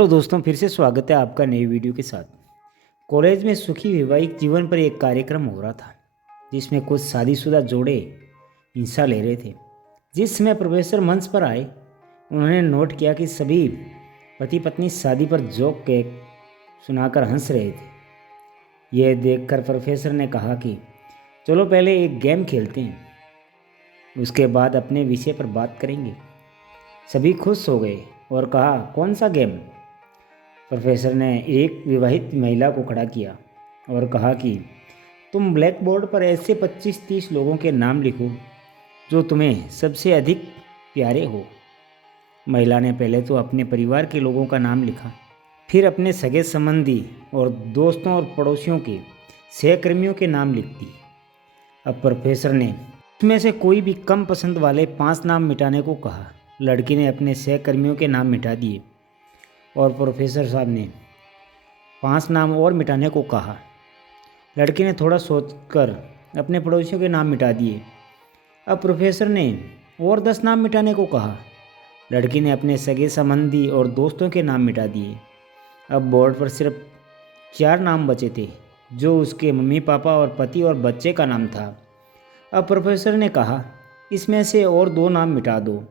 Hello दोस्तों, फिर से स्वागत है आपका नई वीडियो के साथ। कॉलेज में सुखी वैवाहिक जीवन पर एक कार्यक्रम हो रहा था जिसमें कुछ शादीशुदा जोड़े हिस्सा ले रहे थे। जिस समय प्रोफेसर मंच पर आए, उन्होंने नोट किया कि सभी पति पत्नी शादी पर जोक के सुनाकर हंस रहे थे। यह देखकर प्रोफेसर ने कहा कि चलो पहले एक गेम खेलते हैं, उसके बाद अपने विषय पर बात करेंगे। सभी खुश हो गए और कहा, कौन सा गेम? प्रोफेसर ने एक विवाहित महिला को खड़ा किया और कहा कि तुम ब्लैक बोर्ड पर ऐसे 25-30 लोगों के नाम लिखो जो तुम्हें सबसे अधिक प्यारे हो। महिला ने पहले तो अपने परिवार के लोगों का नाम लिखा, फिर अपने सगे संबंधी और दोस्तों और पड़ोसियों के सहकर्मियों के नाम लिख दिए। अब प्रोफेसर ने उसमें से कोई भी कम पसंद वाले 5 नाम मिटाने को कहा। लड़की ने अपने सहकर्मियों के नाम मिटा दिए और प्रोफेसर साहब ने 5 नाम और मिटाने को कहा। लड़की ने थोड़ा सोचकर अपने पड़ोसियों के नाम मिटा दिए। अब प्रोफेसर ने और 10 नाम मिटाने को कहा। लड़की ने अपने सगे संबंधी और दोस्तों के नाम मिटा दिए। अब बोर्ड पर सिर्फ 4 नाम बचे थे, जो उसके मम्मी पापा और पति और बच्चे का नाम था। अब प्रोफेसर ने कहा, इसमें से और 2 नाम मिटा दो।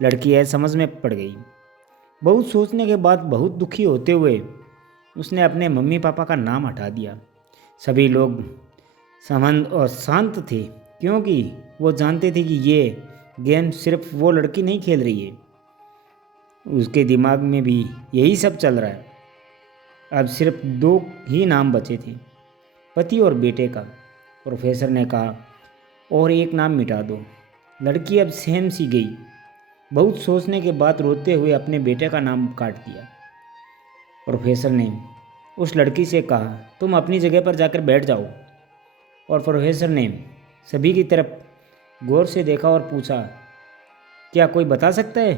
लड़की असमझ में पड़ गई। बहुत सोचने के बाद बहुत दुखी होते हुए उसने अपने मम्मी पापा का नाम हटा दिया। सभी लोग संबंध और शांत थे, क्योंकि वो जानते थे कि ये गेम सिर्फ वो लड़की नहीं खेल रही है, उसके दिमाग में भी यही सब चल रहा है। अब सिर्फ 2 ही नाम बचे थे, पति और बेटे का। प्रोफेसर ने कहा, और एक नाम मिटा दो। लड़की अब सहम सी गई। बहुत सोचने के बाद रोते हुए अपने बेटे का नाम काट दिया। प्रोफेसर ने उस लड़की से कहा, तुम अपनी जगह पर जाकर बैठ जाओ। और प्रोफेसर ने सभी की तरफ गौर से देखा और पूछा, क्या कोई बता सकता है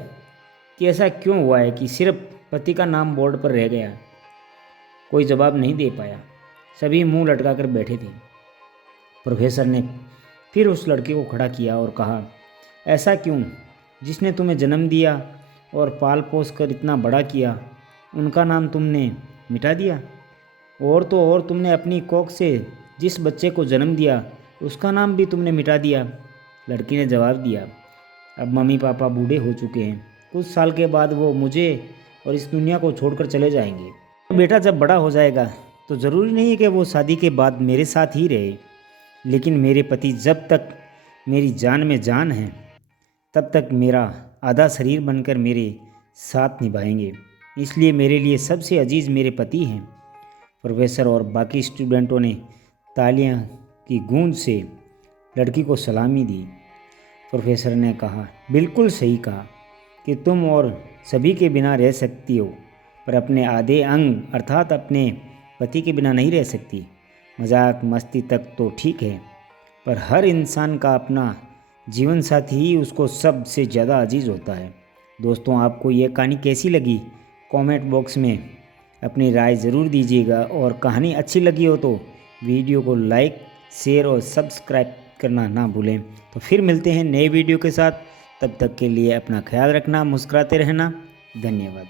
कि ऐसा क्यों हुआ है कि सिर्फ पति का नाम बोर्ड पर रह गया? कोई जवाब नहीं दे पाया। सभी मुंह लटकाकर बैठे थे। प्रोफेसर ने फिर उस लड़के को खड़ा किया और कहा, ऐसा क्यों? जिसने तुम्हें जन्म दिया और पाल पोस कर इतना बड़ा किया, उनका नाम तुमने मिटा दिया। और तो और तुमने अपनी कोख से जिस बच्चे को जन्म दिया, उसका नाम भी तुमने मिटा दिया। लड़की ने जवाब दिया, अब मम्मी पापा बूढ़े हो चुके हैं, कुछ साल के बाद वो मुझे और इस दुनिया को छोड़कर चले जाएंगे। तो बेटा जब बड़ा हो जाएगा तो ज़रूरी नहीं है कि वो शादी के बाद मेरे साथ ही रहे, लेकिन मेरे पति जब तक मेरी जान में जान है, तब तक मेरा आधा शरीर बनकर मेरे साथ निभाएंगे। इसलिए मेरे लिए सबसे अजीज़ मेरे पति हैं। प्रोफेसर और बाकी स्टूडेंटों ने तालियां की गूंज से लड़की को सलामी दी। प्रोफेसर ने कहा, बिल्कुल सही कहा कि तुम और सभी के बिना रह सकती हो, पर अपने आधे अंग अर्थात अपने पति के बिना नहीं रह सकती। मजाक मस्ती तक तो ठीक है, पर हर इंसान का अपना जीवन साथी ही उसको सबसे ज़्यादा अजीज़ होता है। दोस्तों, आपको ये कहानी कैसी लगी? कमेंट बॉक्स में अपनी राय ज़रूर दीजिएगा, और कहानी अच्छी लगी हो तो वीडियो को लाइक, शेयर और सब्सक्राइब करना ना भूलें। तो फिर मिलते हैं नए वीडियो के साथ। तब तक के लिए अपना ख्याल रखना, मुस्कुराते रहना। धन्यवाद।